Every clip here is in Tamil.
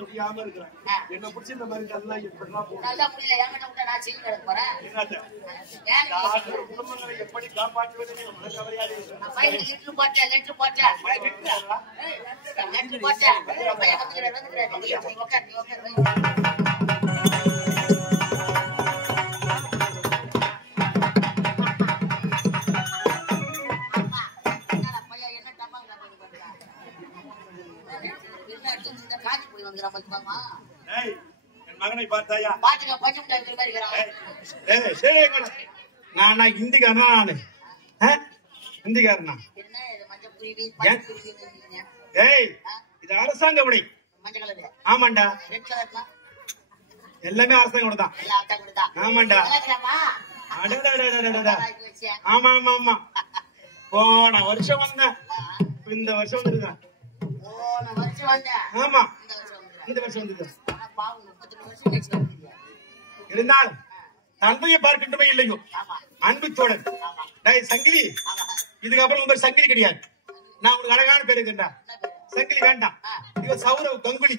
முடியாம இருக்கிறேன். என்ன பிடிச்சி இந்த மாதிரி எல்லாம் எப்படிலாம் குடும்பங்களை எப்படி காப்பாற்றுவது மகனை பார்த்தாயா? நான் இந்திக்காரனா? நானு இந்திக்காரனா? ஏய், இது அரசாங்க உடை. ஆமாண்டா, எல்லாமே அரசாங்க உடை தான். ஆமாண்டா. ஆமா ஆமா ஆமா. போன வருஷம் வந்தேன், இந்த வருஷம் வந்துருக்கேன். ஆமா, இந்த வருஷம் வந்துருக்கேன். இருந்தாலும் தந்தையை பார்க்கின்றமே இல்லையோ அன்பு தோழன் சங்கிலி. இதுக்கப்புறம் உங்க சங்கிலி கிடையாது. நான் உங்களுக்கு அழகான பேர் இருக்கின்றா. சங்கிலி வேண்டாம், இவர் சௌரவ் கங்குலி.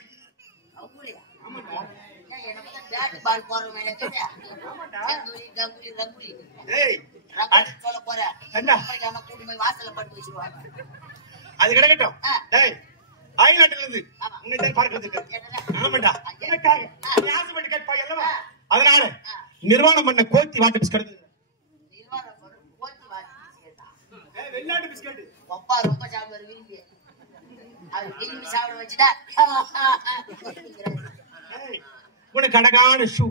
அது கிடைக்கட்டும். அயல்நாட்டில இருந்து உன்னை பார்க்கிறதுக்கு. ஆமாண்டா, அதனால நிர்வாணம் பண்ண கோத்தி வாட்டு பிஸ்கட், வெளிநாட்டு பிஸ்கட் ரொம்ப சாப்பிடுவாரு விரும்பி. சாப்பிட வச்சுட்டா உனக்கு அழகான ஷூ,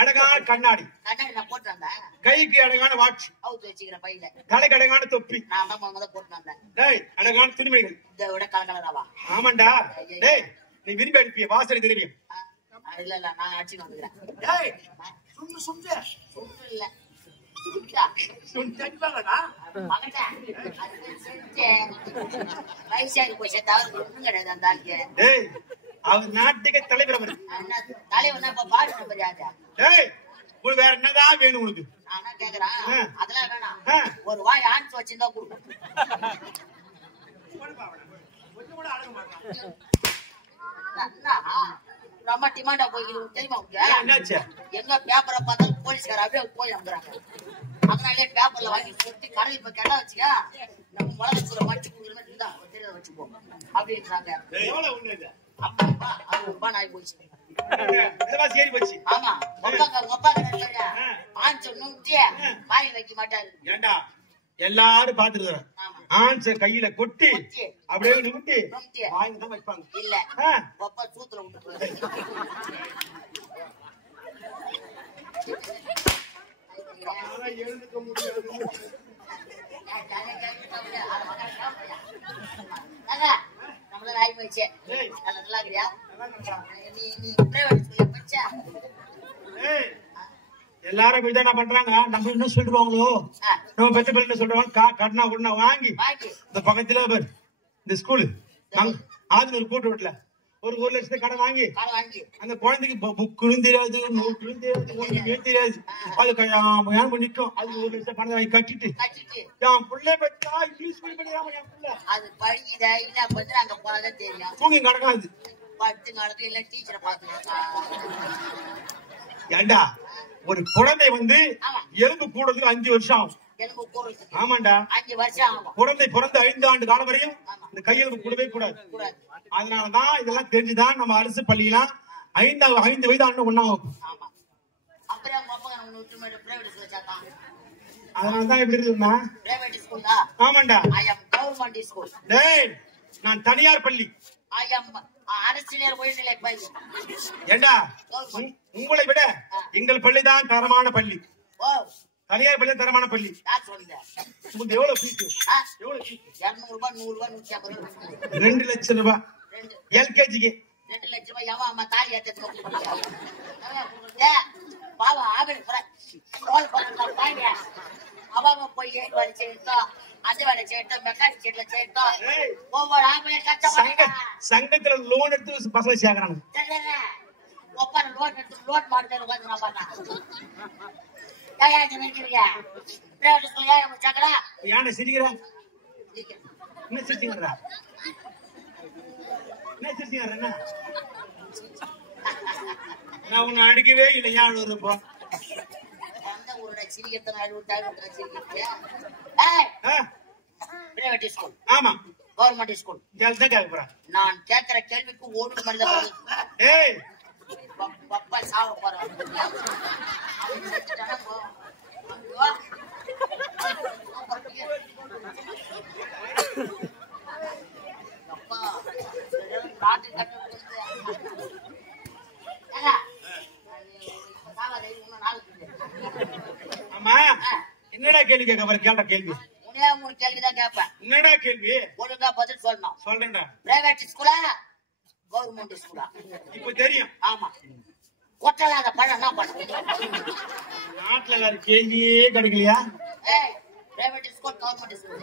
அழகான கண்ணாடி, நான் போட்டு வந்தேன். கைக்கு அழகான வாட்ச் அவுத்து வச்சுக்கிற பையில, தலைக்கு அழகான தொப்பி, நான் தான் போட்டு வந்தேன். அழகான துணிமைகள், இதை விட கலகலராவா? ஆமாண்டா. டேய், நீ விரும்பி அனுப்பிய வாசனை தெரியும். இல்ல இல்ல, நான் அடிச்சு வந்துக்கிறேன். இல்ல வயசாகி போய் சேர்த்தாவது ஒண்ணும் கிடையாது அந்த ஆளுக்கு. அவர் நாட்டுக்கு தலைவர். தலைவர்னா இப்ப பாடு நம்பர் யாரு? உங்களுக்கு வேற என்னதான் வேணும் உங்களுக்கு? நானா கேக்குறேன், அதெல்லாம் வேணாம். ஒரு வாய் ஆன்ஸ் வச்சிருந்தா கொடுக்கும். ரொம்ப டிமாண்டா போய்க்கு தெரியுமா உங்களுக்கு? எங்க பேப்பரை பார்த்தாலும் போலீஸ்கார அப்படியே போய் அனுப்புறாங்க. அதனாலே பேப்பர்ல வாங்கி சுத்தி கடல் இப்ப கெடா வச்சுக்க, நம்ம மிளகாத்தூரை மடிச்சு கொடுக்குற இருந்தா தெரியாத வச்சுப்போம் அப்படின்றாங்க. அப்பா அது ரொம்ப நாய் போச்சு. ஆமா, வாய் வைக்க மாட்டாரு. ஏண்டா எல்லாரும் பாத்துட்டு ஆன்ச கையில கொட்டி அப்படியே நிமிட்டி வாங்கி தான் வைப்பாங்க. இல்ல அப்பா சூத்துல விட்டு எழுந்துக்க முடியாது. நம்மள ஆகி போச்சு. நல்லா இருக்கியா? நீ பிரைவேட் ஸ்கூல்ல படிச்சா? எல்லாரும் போய் தான் என்ன பண்றாங்க, நம்ம என்ன சொல்லிடுவாங்களோ, நம்ம பெற்ற பிள்ளை சொல்றாங்க கடனா உடனா வாங்கி இந்த பக்கத்துல இந்த ஸ்கூலு ஆதினூர் கூட்டு வீட்டுல ஒரு 1 லட்சத்தை கடை வாங்கி அந்த குழந்தைக்கு புக்குன்னு தெரியாது, நோட்டுன்னு தெரியாது, ஒண்ணுமே தெரியாது. அது ஏன் நிற்கும். அது 1 லட்சம் பணத்தை வாங்கி கட்டிட்டு என் பிள்ளை பெற்றா இங்கிலீஷ் ஸ்கூல் படிக்கிறாங்க. என் பிள்ளை அது படிக்குதா இல்ல வந்து அங்க போனதான் தெரியும். தூங்கி கிடக்காது. பத்து காலத்துல இல்ல டீச்சரை பாத்துருக்கா. ஏண்டா ஒரு குழந்தை வந்து எலும்பு கூடுறதுக்கு 5 வருஷம் ஆகும். ஆமாண்டா, 5 வருஷம் ஆகும். குழந்தை பிறந்த 5 ஆண்டு காலம் வரையும் இந்த கையெழுப்பு கூடவே கூடாது. அதனாலதான் இதெல்லாம் தெரிஞ்சுதான் நம்ம அரசு பள்ளியெல்லாம் 5 வயது ஆண்டு ஒன்னாகும். அதனாலதான் எப்படி இருக்குன்னா, ஆமாண்டா, நான் தனியார் பள்ளி. ஏண்டா உங்களை விட எங்கள் பள்ளிதான் தரமான பள்ளி. தனியார் பள்ளி தரமான பள்ளி. உங்களுக்கு எவ்வளவு ஃபீஸ்? 2 லட்சம் ரூபாய் எல்கேஜிக்கு. 2 லட்சம் ரூபாய் எவன் அம்மா தாலி ஏத்த பாவா ஆபீஸ் அவங்க போய் வேலை செய்யட்டும், அது வேலை செய்யட்டும், மெக்கானிக் சீட்ல செய்யட்டும். ஒவ்வொரு ஆம்பளை சங்கத்துல லோன் எடுத்து பசங்க சேர்க்கறாங்க. ஒவ்வொரு லோன் எடுத்து லோன் மாட்டு உட்காந்து யானை சிரிக்கிறா என்ன சிரிச்சுங்கிறா என்ன சிரிச்சுங்கிறா என்ன நான் உன்னை அடிக்கவே இல்லை ஏன் இருப்போம் ஆமா கவர்மெண்ட் ஸ்கூல் நான் கேட்கிற கேள்விக்கு ஓடு மனித ஏய் பப்பா சாவ போறேன் ஆமா என்னடா கேள்வி கேட்க கேள்வி மூணு கேள்விதான் கேட்பேன் என்னடா கேள்வி ஒழுங்கா பதில் சொல்லணும் சொல்றேன்டா பிரைவேட் ஸ்கூலா கவர்மெண்ட் ஸ்கூலா இப்ப தெரியும் ஆமா கொட்டலாத பழம் என்ன பண்ணும் நாட்டுல வேற கேள்வியே கிடைக்கலையா பிரைவேட் ஸ்கூல் கவர்மெண்ட் ஸ்கூல்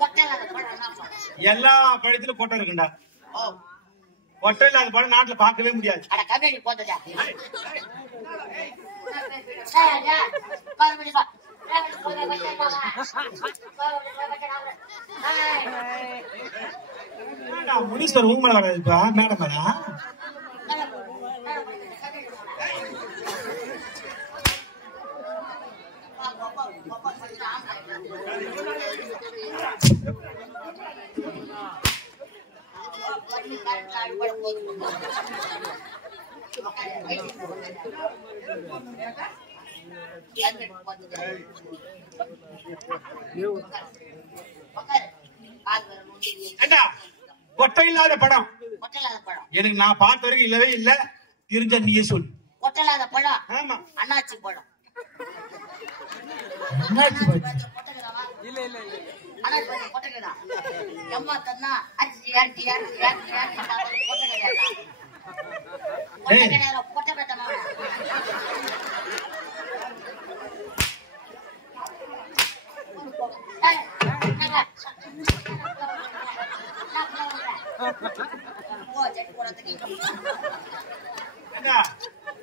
கொட்டலாத பழம் என்ன பண்ணும் எல்லா பழத்திலும் கொட்டை இருக்குண்டா கொட்டை இல்லாத பழம் நாட்டுல பார்க்கவே முடியாது அட கம்பெனி போட்டதா முனீஸ்வர் உங்களை வராது இப்ப மேடம் மேடம் கொட்டை இல்லாத படம் எனக்கு நான் பார்த்த வரைக்கும் இல்லவே இல்ல தெரிஞ்ச நீயே சொல் கொட்டலாத பழம் ஆமா அண்ணாச்சி பழம் அண்ணாச்சி பழம் இல்ல இல்ல இல்ல அண்ணாச்சி பழம் கொட்டகடா எம்மா தன்னா அரிசி அரிசி அரிசி அரிசி அரிசி கொட்டகடா கொட்டகடா கொட்டகடா மாமா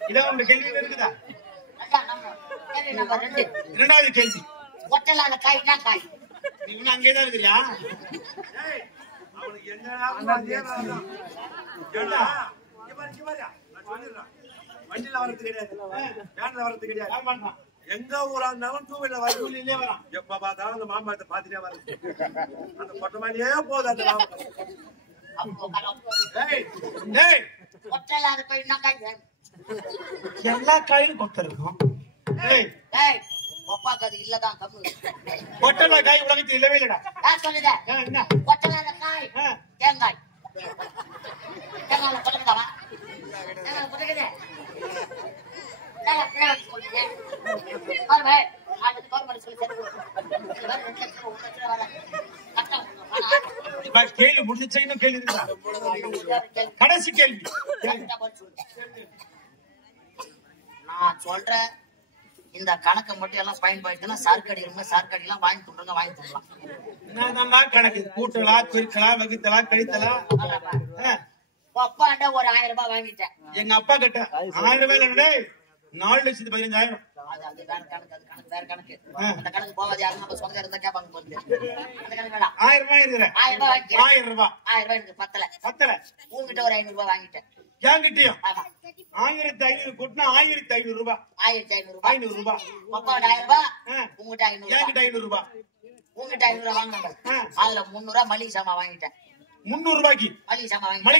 இதான் கேள்வி இருக்குதா இரண்டாவது கேள்வி கொட்டலாத காய்னா காய் நீ அங்கேதான் இருக்கிறியா வண்டியில வரது கிடையாது வேன்ல வரது கிடையாது எங்க ஊரா இருந்தாலும் டூ வீலர் வரதுலயே வரான் எப்ப பார்த்தாலும் அந்த மாம்பழத்தை பாத்துட்டே வருது அந்த கொட்டை மாதிரியே போகுது அந்த கொட்டலாத காய்னா காய் எல்லா காயும் கொட்டை இருக்கும் அப்பாக்கு அது இல்லதான் கம்மி கொட்டலா காய் உலகத்தில் இல்லவே இல்லடா சொல்லுத கொட்டலாத காய் தேங்காய் தேங்காய் கொட்டக்குதாவா தேங்காய் கொட்டக்குதே கேள்வி முடிச்சு கேள்வி கடைசி கேள்வி நான் சொல்றேன் இந்த கணக்கை மட்டும் எல்லாம் பயன்படுத்தினா சார்கடி சார்கடி எல்லாம் வாங்கி கொடுங்க வாங்கி கொடுக்கலாம் கணக்கு கூட்டலா குறிக்கலா வகுத்தலா கழித்தலா அப்பாண்ட ஒரு 1000 ரூபாய் வாங்கிட்டேன் எங்க அப்பா கிட்ட 1000 ரூபாய் 4,15,000 வேற கணக்கு அந்த கணக்கு போகாது யாரும் நம்ம சொந்த இருந்தா கேட்பாங்க போகுது அந்த கணக்கு 1000 ரூபாய் இருக்கிற 1000 ரூபாய் 1000 1000 ரூபாய் எனக்கு பத்தல உங்ககிட்ட ஒரு 500 ரூபாய் வாங்கிட்டேன் என்கிட்டயும் 1500 கூட்டினா 1500 ரூபாய் 500 ரூபாய் அப்பாவோட 1000 ரூபாய் உங்ககிட்ட 500 என்கிட்ட 500 ரூபாய் உங்ககிட்ட 500 ரூபாய் வாங்கினேன் அதுல 300 ரூபாய் மளிகை சாமான் வாங்கிட்டேன் 300 ரூபாய்க்கு மளிகை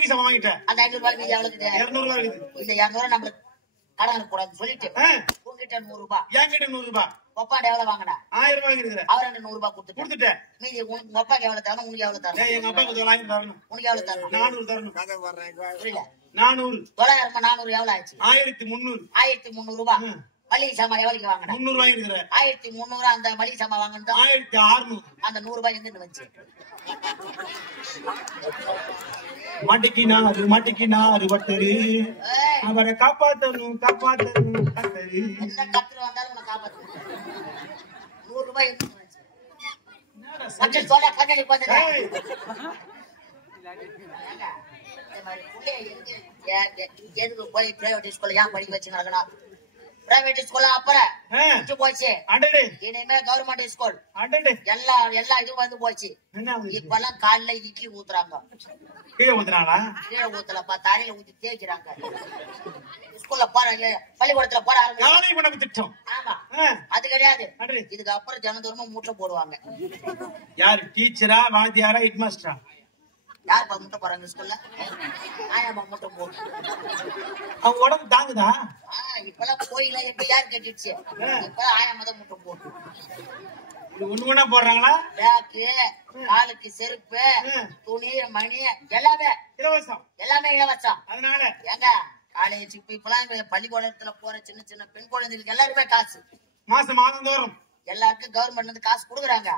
சாமான் வாங்கிட்டேன் அந்த 500 ரூபாய் மீதி எவ்வளவு 200 ரூபாய் இருக்குது இந்த 200 நம்மளுக்கு கடன் கூடாது சொல்லிட்டு உங்ககிட்ட 100 ரூபாய் என்கிட்ட 100 ரூபாய் ஒப்பாண்ட எவ்வளவு வாங்கினா 1000 ரூபாய் இருக்குது அவர் 100 ரூபாய் கொடுத்துட்டேன் மீதி உங்க அப்பாக்கு எவ்வளவு தரணும் உனக்கு எவ்வளவு தரணும் எங்க அப்பாக்கு 900 தரணும் உனக்கு எவ்வளவு தரணும் 400 தரணும் புரியல 400 900 எவ்வளவு ஆச்சு 1300 ரூபாய் மளிகை சாமான் எவ்வளவுக்கு வாங்கினா 300 ரூபாய் இருக்குது 1300 அந்த மளிகை சாமான் வாங்கினது 1600 அந்த 100 ரூபாய் எங்க இருந்து வந்துச்சு மாட்டிக்கினாரு வட்டரு அவரை காப்பாத்தணும் கத்தரு என்ன கத்துரு வந்தாலும் உன்னை காப்பாத்தணும் 100 ரூபாய் எங்க இருந்து வந்துச்சு சொல்ல கண்ணடி பார்த்ததே எதுக்கு போய் பிரைவேட் ஸ்கூல்ல ஏன் படிக்க வச்சு நடக்கணும் பிரைவேட் ஸ்கூல்ல அப்புறம் முடிச்சு போச்சு. அடடே இனிமே கவர்மெண்ட் ஸ்கூல் அடடே எல்லா இதுவும் வந்து போச்சு. என்ன இப்பெல்லாம் காலைல இட்லி ஊத்துறாங்க. கீழே ஊத்துறாங்களா? கீழே ஊத்தலப்பா, தரையில ஊத்தி தேய்க்கிறாங்க. ஸ்கூல்ல போறாங்க, பள்ளிக்கூடத்துல போற காலை உணவு திட்டம். ஆமா, அது கிடையாது. இதுக்கு அப்புறம் தினந்தோறும் மூட்டை போடுவாங்க. யாரு? டீச்சரா, வாத்தியாரா, ஹெட் மாஸ்டரா? யாருப்பா முட்டை போறாங்க ஸ்கூல்ல? ஆயாப்பா முட்டை போடு. அவங்க உடம்பு தாங்குதா? இப்பெல்லாம் கோயில எப்ப யாரு கட்டிடுச்சு? இப்பெல்லாம் ஆயாமா தான் முட்டை போடு. ஒண்ணு ஒண்ணா போடுறாங்களா? பேக்கு, காலுக்கு செருப்பு, துணி, மணி எல்லாமே இலவசம். எல்லாமே இலவசம். அதனால ஏங்க காலேஜ் இப்பெல்லாம் பள்ளிக்கூடத்துல போற சின்ன சின்ன பெண் குழந்தைகளுக்கு எல்லாருமே காசு மாசம் தோறும் எல்லாருக்கும் கவர்மெண்ட்ல இருந்து காசு கொடுக்குறாங்க.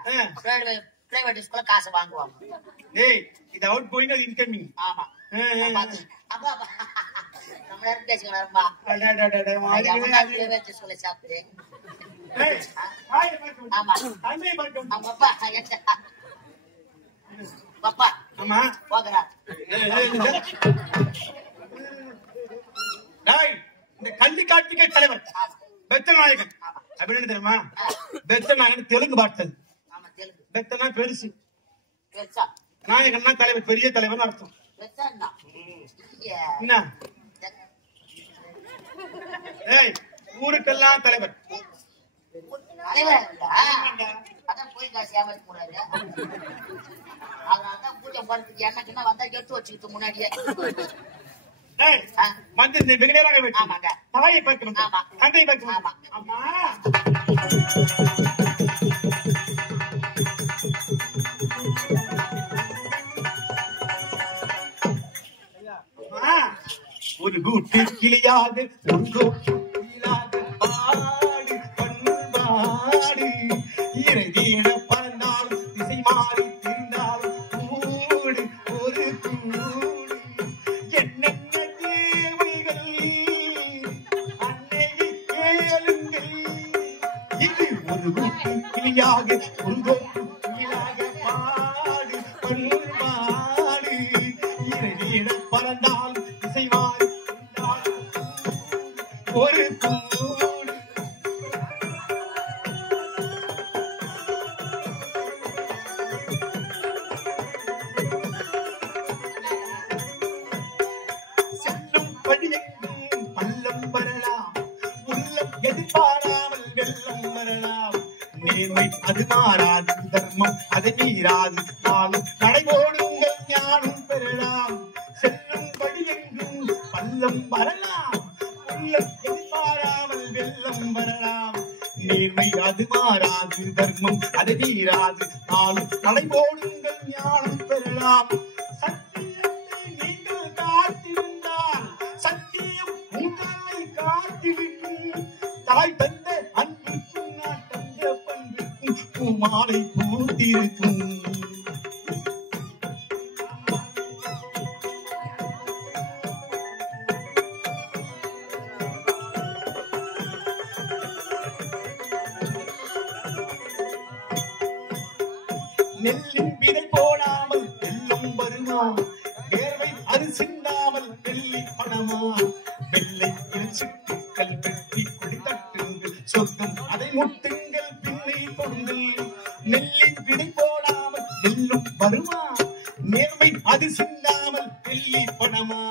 பிரைவேட் ஸ்கூல்ல காசு வாங்குவாங்க. ஏய், இது அவுட் கோயிங் அது இன்கமிங். ஆமா, அப்பா நம்ம நேரம் பேசிக்கலாம்ப்பா. பிரைவேட் ஸ்கூல்ல சாப்பிட்டு ஆமா அப்பா பப்பா ஆமா போகிறா. இந்த கல்வி கார்த்திகை தலைவர் பெத்தநாயகன் அப்படின்னு தெரியுமா? பெத்தநாயகன் தெலுங்கு பார்த்தது. பெத்தனா பெருசு, நாயகன்னா தலைவர், பெரிய தலைவர் அர்த்தம். என்ன? ஏய், ஊருக்கெல்லாம் தலைவர். அதான் போய் காசு ஏமாத்தி போறாரு. அதனாலதான் பூஜை போறதுக்கு என்னக்குன்னா வந்தா எடுத்து வச்சுக்கிட்டு முன்னாடியே வந்து இந்த வெகுடேராக தாயை பார்க்கணும், தந்தையை பார்க்கணும். அம்மா ஒரு கூட்டு கிளியாது பாடு பண்பாடு இறைதீட பறந்தாலும் திசை மாறி திரிந்தாலும் கூடு ஒரு கூடு என்னென்ன தேவைகள் அன்னையை கேளுங்கள். இது ஒரு கூட்டு கிளியாக ஒரு கூட்டு கிளியாக பாடு பண்பாடு இறைதீட பறந்தாலும் திசை மாறி ஒரு கூடு. செல்லும் படியெங்கும் பள்ளம் வரலாம், உள்ளம் எதிர்பாராமல் வெள்ளம் வரலாம். நேர்மை அது மாறாது, தர்மம் அதை மீறாது, நாளும் நடைபோடுங்கள் ஞானம் பெறலாம். செல்லும் படியெங்கும் பள்ளம் வரலாம், உள்ளம் எதிர்பாராமல் வெள்ளம் வரலாம். நேர்மை அது மாறாது, தர்மம் அதை மீறாது, நாளும் நடைபோடுங்கள் ஞானம் பெறலாம். சத்தியத்தை நீங்கள் காத்திருந்தால் சத்தியம் உங்களை காத்திருக்கும். தாய் தந்த அன்புக்கும் நான் தந்த பண்புக்கும் பூமாலை பூத்திருக்கும். நெல்லின் விதை போடாமல் வெல்லம் வருமா? வேர்வை அது சிந்தாமல் வெள்ளி பணமா? வெள்ளை இறைச்சிக்கல் வெட்டி கொடி தட்டுங்கள், சொர்க்கம் அதை முட்டுங்கள், பின்னை தொடுங்கள். நெல்லின் விதை போடாமல் வெல்லம் வருமா? நேர்மை அது சிந்தாமல் வெள்ளி பணமா?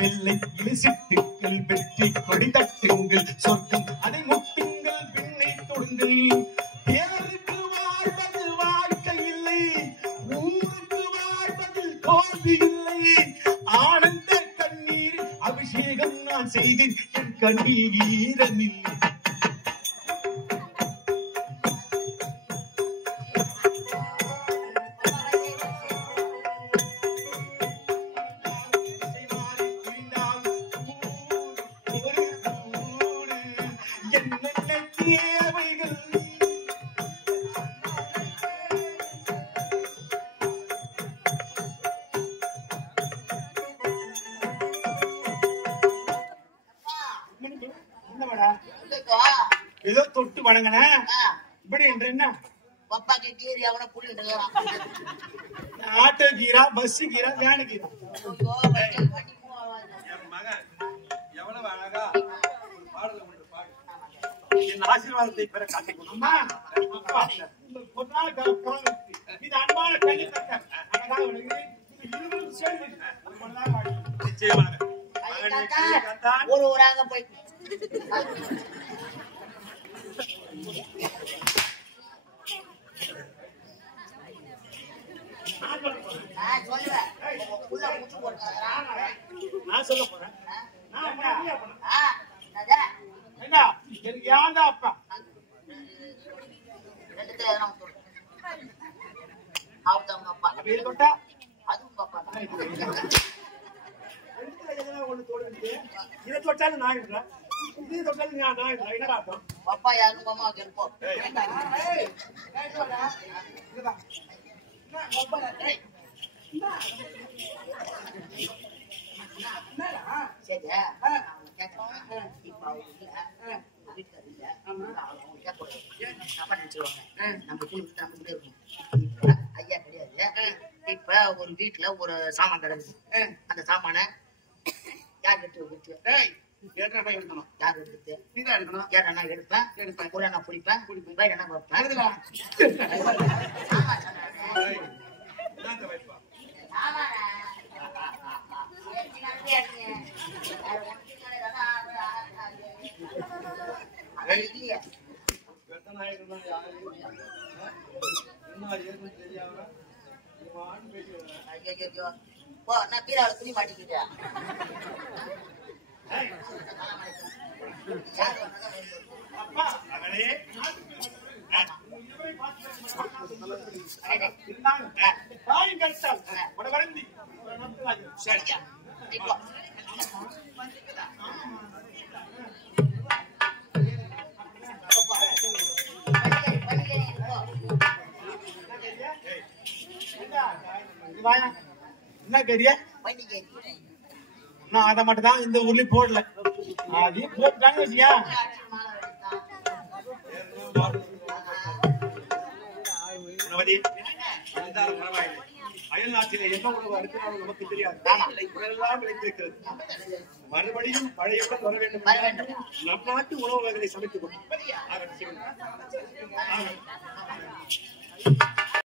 வெள்ளை இறைச்சிக்கல் வெட்டி கொடி தட்டுங்கள், சொர்க்கம் அதை முட்டுங்கள், பின்னை தொடுங்கள். பேருக்கு வாழ்வது வாழ்க்கை இல்லை, ஊருக்கு வாழ்வதில் தோல்வி இல்லை. ஆனந்த கண்ணீர் அபிஷேகம் நான் செய்தேன், என் கண்ணீரனில். என்னென்ன தேவைகள் ஏதோ தொட்டு வணங்கின இப்படி என்று என்ன? பப்பாக்கு கீரி அவனை புடிட்டு auto Keera, bus Keera, van Keera? என் மகன் எவ்வளவு அழகா பாடல என் ஆசீர்வாதத்தை பெற காட்டிக் கொடு. அம்மா, அப்பா, இந்த பொன்னான கவனம் இருக்கு. இது அன்பான கல்வித்தக்க. அழகாக விளங்குது. இது இருவரும் சேர்ந்து நம்மளால வாழ்க்கை. நிச்சயமாக ஐயா, மகனே, தாத்தா, கந்தான். ஒரு ஊராக போய் நான் சொல்லுவேன். உங்க புள்ள மூச்சு போட்டுக்கிறாரா? நான் சொல்ல போறேன். நான் அப்பா, நீ அப்பா. ஆ, என்னது? என்ன? எனக்கு யார்டா அப்பா? ரெண்டுத்துல எதனா ஒண்ணு சொல்லு. அவர்தான் உங்க அப்பா. அப்ப இது தொட்டா? அது உங்க அப்பா தான். ரெண்டுத்துல எதனா ஒண்ணு தோணுது. இதை தொட்டாலும் நான் இருக்கிறேன், இதை தொட்டாலும் நான் இருக்கிறேன். என்னடா அர்த்தம்? அப்பா யாருன்னு உங்க அம்மாவுக்கு இருப்போம். சரி, நான் உன்னை கேட்கிறேன். இப்ப அவங்க இல்ல, வீட்டுக்காரர் இல்ல, அவங்க கேட்கக்கூடாது. தப்பா நினைச்சிருவாங்க. நம்ம கூட இருந்து நம்ம கூட இருக்கணும். இப்ப ஐயா கிடையாது. இப்ப ஒரு வீட்டுல ஒரு சாமான் கிடக்குது. அந்த சாமானை யார் எடுத்து ஏற்கனவே இருக்கணும். யார் எடுத்து நீதான் எடுக்கணும். ஏறனா எடுப்பேன், ஒரு அண்ணா பிடிப்பேன், வயிறனா வைப்பேன். ஆமா சொன்னானே. இதாங்க வைப்பா. ஆமாடா. ஏற்றினாலே ஏற்றுங்க. வேற ஒண்ணும் கிடையாதுடா. அது இல்லையே. வெத்தனாயிருந்தா யாரு? என்ன ஏதுன்னு தெரியாம இவன் பேசி வர்றான். ஐயோ. போ, நான் பீரால துணி மாட்டிக்கிட்டியா? யார் வந்தாலும் அப்பா, மகனே, தாயும் கழித்தால் வடவரந்தி ஒரு நாட்களாக சரியா? இப்போ என்ன கரியா? பண்டிகை நான் அதை மட்டும் தான் இந்த ஊர்லயும் போடல. அதையும் போட்டாங்க வச்சியா? குணவதி, இருந்தாலும் பரவாயில்லை. அயல் நாட்டிலே என்ன உணவு அறுக்கிறாலும் நமக்கு தெரியாது. உணவெல்லாம் விளைந்திருக்கிறது. மறுபடியும் பழையவுடன் வர வேண்டும் என்றால் நம் நாட்டு உணவு வகைகளை சமைத்துக் கொண்டு